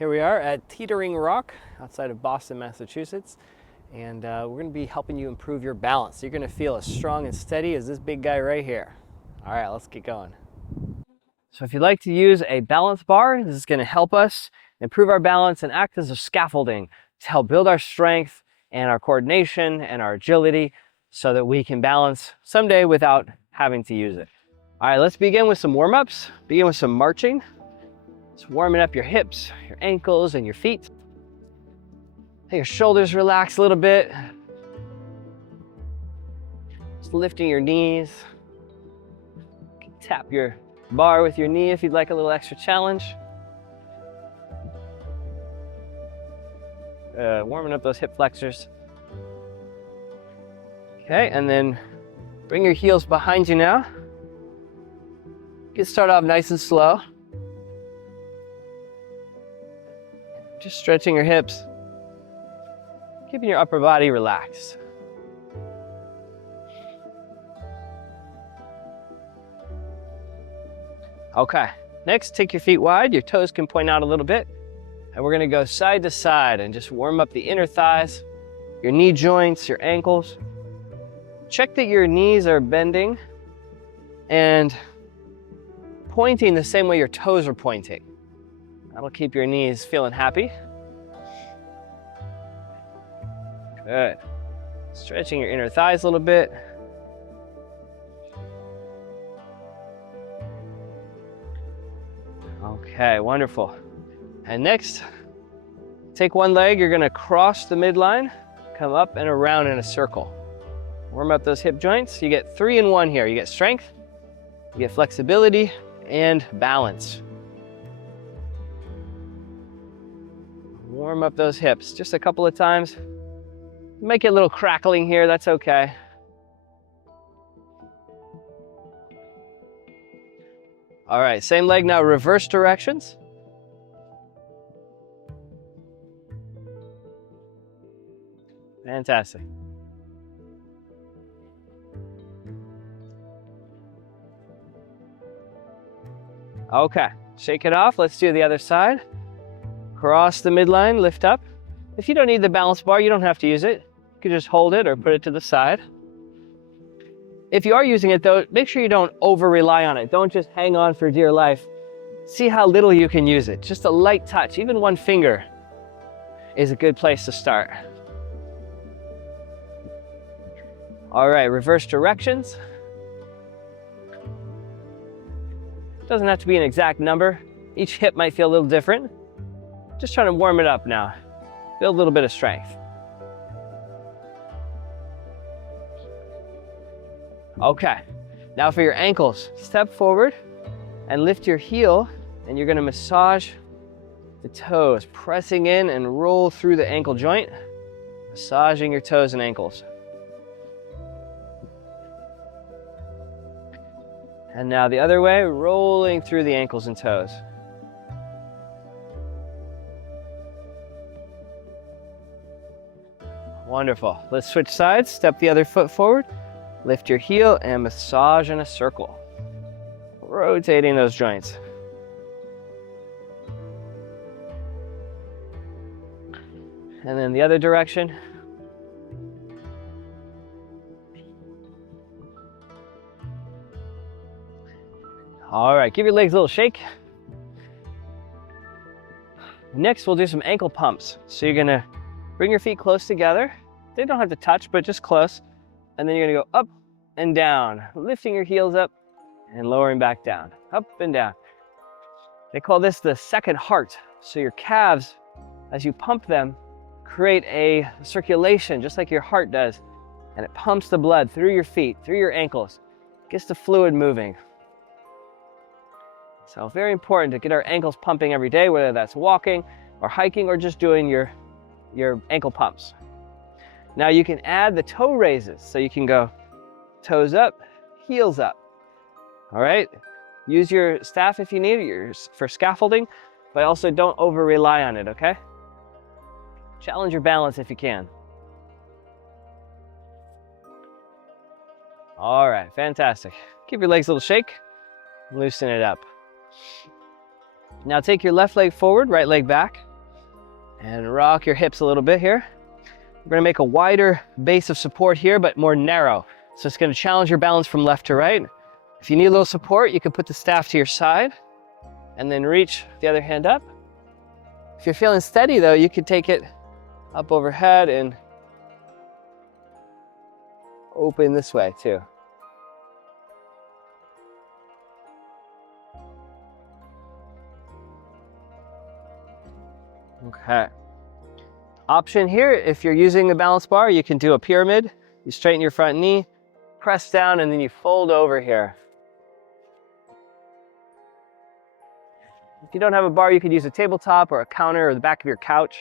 Here we are at Teetering Rock outside of Boston, Massachusetts, and we're going to be helping you improve your balance. You're going to feel as strong and steady as this big guy right here. All right, let's get going. So if you'd like to use a balance bar, this is going to help us improve our balance and act as a scaffolding to help build our strength and our coordination and our agility so that we can balance someday without having to use it. All right, let's begin with some warm-ups. Begin with some marching. Just warming up your hips, your ankles, and your feet. Let your shoulders relax a little bit. Just lifting your knees. Tap your bar with your knee if you'd like a little extra challenge. Warming up those hip flexors. Okay, and then bring your heels behind you now. You can start off nice and slow. Just stretching your hips, keeping your upper body relaxed. Okay, next take your feet wide, your toes can point out a little bit, and we're gonna go side to side and just warm up the inner thighs, your knee joints, your ankles. Check that your knees are bending and pointing the same way your toes are pointing. That'll keep your knees feeling happy. Good. Stretching your inner thighs a little bit. Okay, wonderful. And next, take one leg, you're gonna cross the midline, come up and around in a circle. Warm up those hip joints. You get 3 in 1 here. You get strength, you get flexibility, and balance. Warm up those hips just a couple of times. Make it a little crackling here, that's okay. All right, same leg now, reverse directions. Fantastic. Okay, shake it off. Let's do the other side. Cross the midline, lift up. If you don't need the balance bar, you don't have to use it. You can just hold it or put it to the side. If you are using it though, make sure you don't over-rely on it. Don't just hang on for dear life. See how little you can use it. Just a light touch, even one finger is a good place to start. All right, reverse directions. Doesn't have to be an exact number. Each hip might feel a little different. Just trying to warm it up now. Build a little bit of strength. Okay, now for your ankles. Step forward and lift your heel, and you're gonna massage the toes, pressing in and roll through the ankle joint, massaging your toes and ankles. And now the other way, rolling through the ankles and toes. Wonderful. Let's switch sides. Step the other foot forward. Lift your heel and massage in a circle. Rotating those joints. And then the other direction. All right, give your legs a little shake. Next, we'll do some ankle pumps. So you're gonna bring your feet close together. They don't have to touch, but just close. And then you're gonna go up and down, lifting your heels up and lowering back down, up and down. They call this the second heart. So your calves, as you pump them, create a circulation just like your heart does. And it pumps the blood through your feet, through your ankles, gets the fluid moving. So very important to get our ankles pumping every day, whether that's walking or hiking or just doing your ankle pumps. Now you can add the toe raises. So you can go toes up, heels up. All right? Use your staff if you need it for scaffolding, but also don't over rely on it, okay? Challenge your balance if you can. All right, fantastic. Give your legs a little shake, loosen it up. Now take your left leg forward, right leg back. And rock your hips a little bit here. We're gonna make a wider base of support here, but more narrow. So it's gonna challenge your balance from left to right. If you need a little support, you can put the staff to your side and then reach the other hand up. If you're feeling steady though, you can take it up overhead and open this way too. Okay. Option here, if you're using a balance bar, you can do a pyramid. You straighten your front knee, press down, and then you fold over here. If you don't have a bar, you could use a tabletop or a counter or the back of your couch.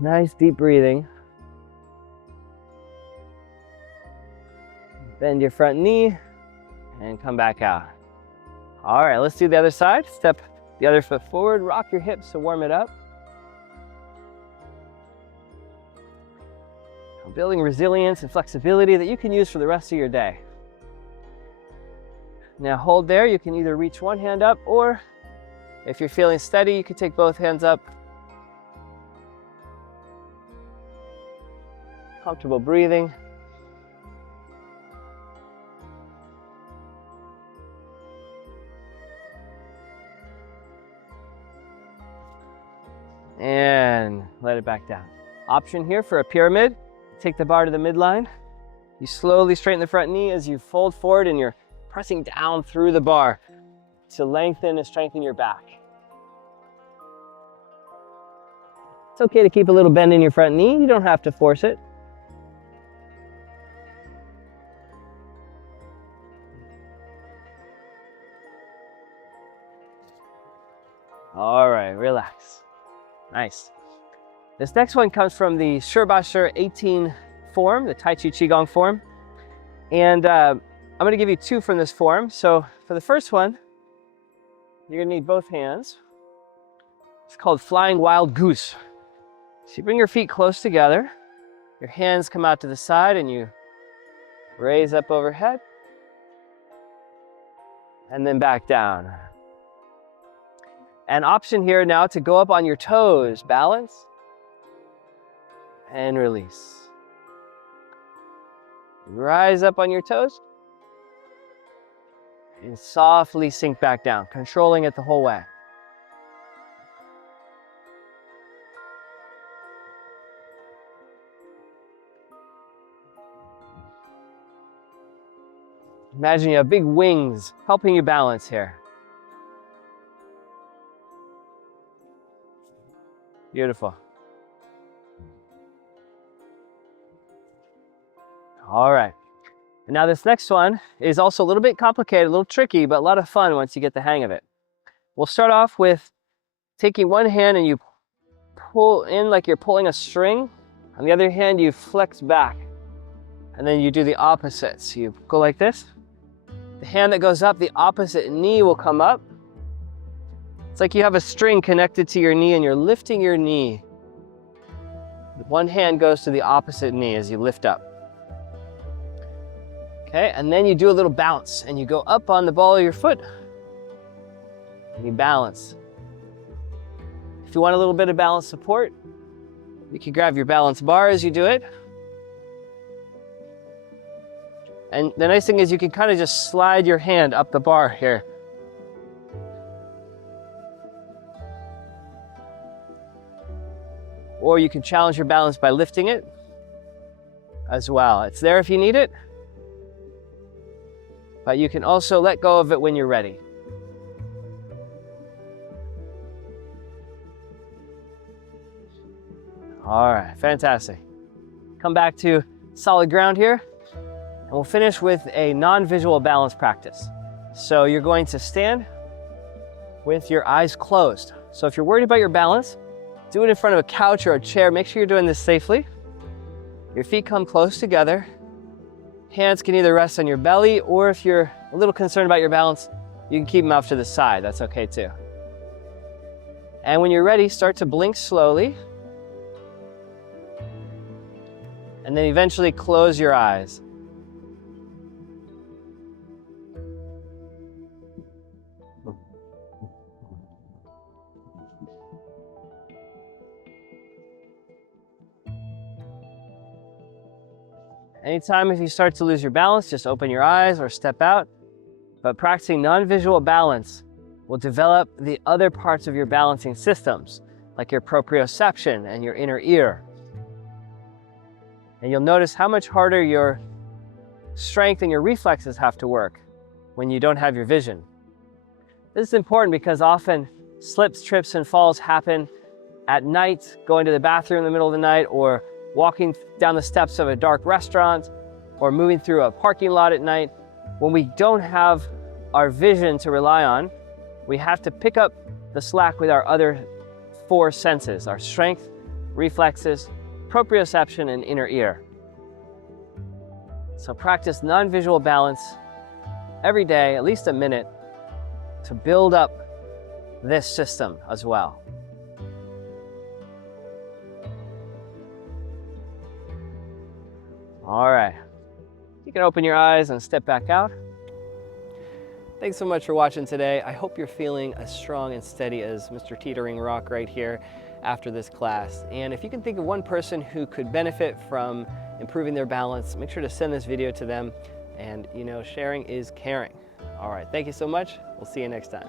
Nice deep breathing. Bend your front knee and come back out. All right, let's do the other side. Step the other foot forward, rock your hips to warm it up. Building resilience and flexibility that you can use for the rest of your day. Now hold there. You can either reach one hand up, or if you're feeling steady, you can take both hands up. Comfortable breathing. And let it back down. Option here for a pyramid. Take the bar to the midline. You slowly straighten the front knee as you fold forward and you're pressing down through the bar to lengthen and strengthen your back. It's okay to keep a little bend in your front knee. You don't have to force it. All right, relax. Nice. This next one comes from the Shibasha 18 form, the Tai Chi Qigong form. And I'm going to give you two from this form. So for the first one, you're going to need both hands. It's called Flying Wild Goose. So you bring your feet close together. Your hands come out to the side and you raise up overhead. And then back down. An option here now to go up on your toes. Balance. And release. Rise up on your toes. And softly sink back down, controlling it the whole way. Imagine you have big wings helping you balance here. Beautiful. All right. And now this next one is also a little bit complicated, a little tricky, but a lot of fun once you get the hang of it. We'll start off with taking one hand and you pull in like you're pulling a string. On the other hand, you flex back. And then you do the opposite. So you go like this. The hand that goes up, the opposite knee will come up. It's like you have a string connected to your knee and you're lifting your knee. One hand goes to the opposite knee as you lift up. Okay, and then you do a little bounce and you go up on the ball of your foot. And you balance. If you want a little bit of balance support, you can grab your balance bar as you do it. And the nice thing is you can kind of just slide your hand up the bar here. Or you can challenge your balance by lifting it as well. It's there if you need it, but you can also let go of it when you're ready. All right, fantastic. Come back to solid ground here, and we'll finish with a non-visual balance practice. So you're going to stand with your eyes closed. So if you're worried about your balance, do it in front of a couch or a chair. Make sure you're doing this safely. Your feet come close together. Hands can either rest on your belly, or if you're a little concerned about your balance, you can keep them off to the side. That's okay too. And when you're ready, start to blink slowly. And then eventually close your eyes. Anytime if you start to lose your balance, just open your eyes or step out. But practicing non-visual balance will develop the other parts of your balancing systems, like your proprioception and your inner ear. And you'll notice how much harder your strength and your reflexes have to work when you don't have your vision. This is important because often slips, trips, and falls happen at night, going to the bathroom in the middle of the night, or walking down the steps of a dark restaurant, or moving through a parking lot at night. When we don't have our vision to rely on, we have to pick up the slack with our other 4 senses, our strength, reflexes, proprioception, and inner ear. So practice non-visual balance every day, at least a minute, to build up this system as well. All right, you can open your eyes and step back out. Thanks so much for watching today. I hope you're feeling as strong and steady as Mr. Teetering Rock right here after this class. And if you can think of one person who could benefit from improving their balance, make sure to send this video to them. And you know, sharing is caring. All right, thank you so much. We'll see you next time.